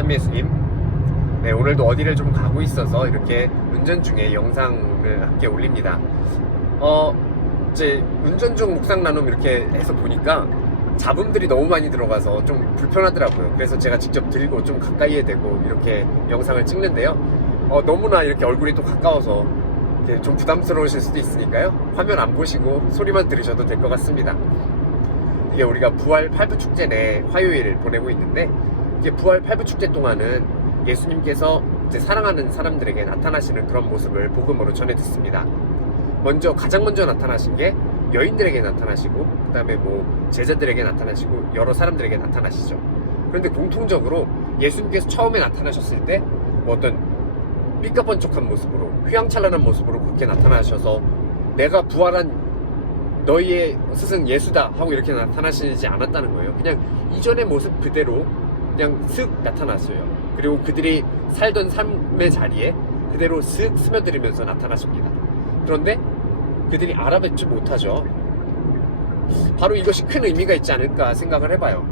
참미 예수님. 네, 오늘도 어디를 좀 가고 있어서 이렇게 운전 중에 영상을 함께 올립니다. 이제 운전 중 묵상 나눔 이렇게 해서 보니까 잡음들이 너무 많이 들어가서 좀 불편하더라고요. 그래서 제가 직접 들고 좀 가까이에 대고 이렇게 영상을 찍는데요. 너무나 이렇게 얼굴이 또 가까워서 좀 부담스러우실 수도 있으니까요. 화면 안 보시고 소리만 들으셔도 될 것 같습니다. 이게 우리가 부활 8부 축제 내 화요일을 보내고 있는데, 이게 부활 8부 축제 동안은 예수님께서 이제 사랑하는 사람들에게 나타나시는 그런 모습을 복음으로 전해 듣습니다. 가장 먼저 나타나신 게 여인들에게 나타나시고, 그 다음에 제자들에게 나타나시고, 여러 사람들에게 나타나시죠. 그런데 공통적으로 예수님께서 처음에 나타나셨을 때 어떤 삐까번쩍한 모습으로, 휘황찬란한 모습으로 그렇게 나타나셔서 내가 부활한 너희의 스승 예수다 하고 이렇게 나타나시지 않았다는 거예요. 그냥 이전의 모습 그대로 그냥 슥 나타났어요. 그리고 그들이 살던 삶의 자리에 그대로 슥 스며들으면서 나타나십니다. 그런데 그들이 알아듣지 못하죠. 바로 이것이 큰 의미가 있지 않을까 생각을 해봐요.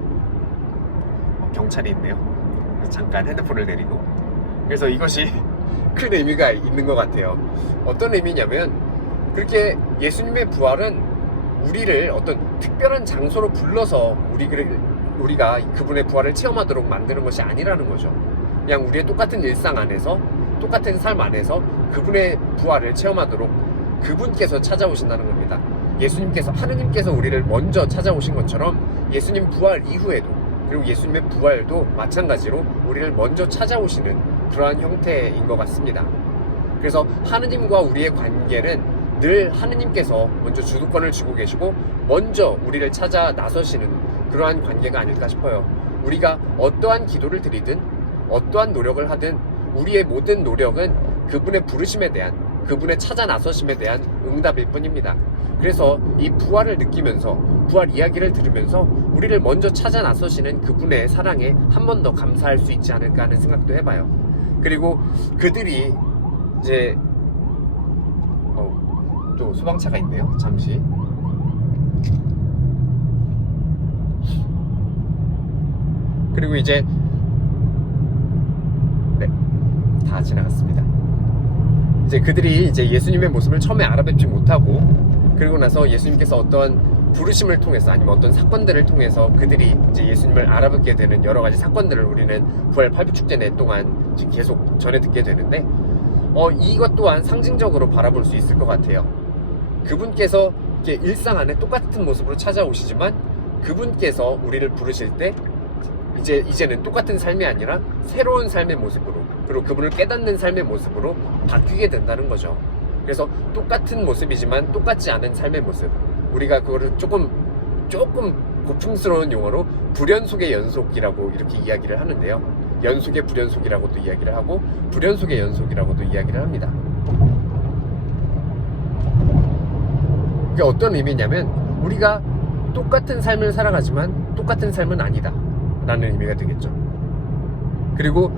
경찰이 있네요. 잠깐 핸드폰을 내리고. 그래서 이것이 큰 의미가 있는 것 같아요. 어떤 의미냐면, 그렇게 예수님의 부활은 우리를 어떤 특별한 장소로 불러서 우리가 그분의 부활을 체험하도록 만드는 것이 아니라는 거죠. 그냥 우리의 똑같은 일상 안에서, 똑같은 삶 안에서 그분의 부활을 체험하도록 그분께서 찾아오신다는 겁니다. 하느님께서 우리를 먼저 찾아오신 것처럼 예수님 부활 이후에도, 그리고 예수님의 부활도 마찬가지로 우리를 먼저 찾아오시는 그러한 형태인 것 같습니다. 그래서 하느님과 우리의 관계는 늘 하느님께서 먼저 주도권을 쥐고 계시고 먼저 우리를 찾아 나서시는 그러한 관계가 아닐까 싶어요. 우리가 어떠한 기도를 드리든 어떠한 노력을 하든 우리의 모든 노력은 그분의 부르심에 대한, 그분의 찾아 나서심에 대한 응답일 뿐입니다. 그래서 이 부활을 느끼면서, 부활 이야기를 들으면서 우리를 먼저 찾아 나서시는 그분의 사랑에 한 번 더 감사할 수 있지 않을까 하는 생각도 해봐요. 그리고 그들이 이제 또 소방차가 있네요. 잠시. 그리고 이제 다 지나갔습니다. 이제 그들이 이제 예수님의 모습을 처음에 알아뵙지 못하고, 그리고 나서 예수님께서 어떤 부르심을 통해서, 아니면 어떤 사건들을 통해서 그들이 이제 예수님을 알아뵙게 되는 여러 가지 사건들을 우리는 부활 8부 축제 내 동안 지금 계속 전해 듣게 되는데, 이것 또한 상징적으로 바라볼 수 있을 것 같아요. 그분께서 이렇게 일상 안에 똑같은 모습으로 찾아오시지만 그분께서 우리를 부르실 때 이제는 똑같은 삶이 아니라 새로운 삶의 모습으로, 그리고 그분을 깨닫는 삶의 모습으로 바뀌게 된다는 거죠. 그래서 똑같은 모습이지만 똑같지 않은 삶의 모습, 우리가 그거를 조금 고풍스러운 용어로 불연속의 연속이라고 이렇게 이야기를 하는데요. 연속의 불연속이라고도 이야기를 하고 불연속의 연속이라고도 이야기를 합니다. 그게 어떤 의미냐면, 우리가 똑같은 삶을 살아가지만 똑같은 삶은 아니다 라는 의미가 되겠죠. 그리고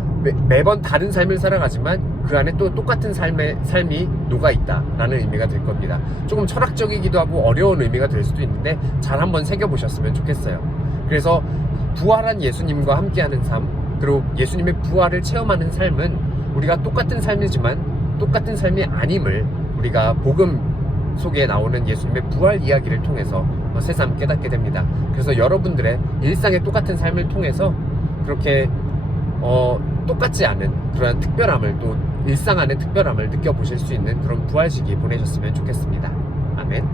매번 다른 삶을 살아가지만 그 안에 또 똑같은 삶이 녹아있다 라는 의미가 될 겁니다. 조금 철학적이기도 하고 어려운 의미가 될 수도 있는데 잘 한번 새겨보셨으면 좋겠어요. 그래서 부활한 예수님과 함께하는 삶, 그리고 예수님의 부활을 체험하는 삶은 우리가 똑같은 삶이지만 똑같은 삶이 아님을 우리가 복음 속에 나오는 예수님의 부활 이야기를 통해서 새삼 깨닫게 됩니다. 그래서 여러분들의 일상의 똑같은 삶을 통해서 그렇게 똑같지 않은 그러한 특별함을, 또 일상 안의 특별함을 느껴보실 수 있는 그런 부활 시기 보내셨으면 좋겠습니다. 아멘.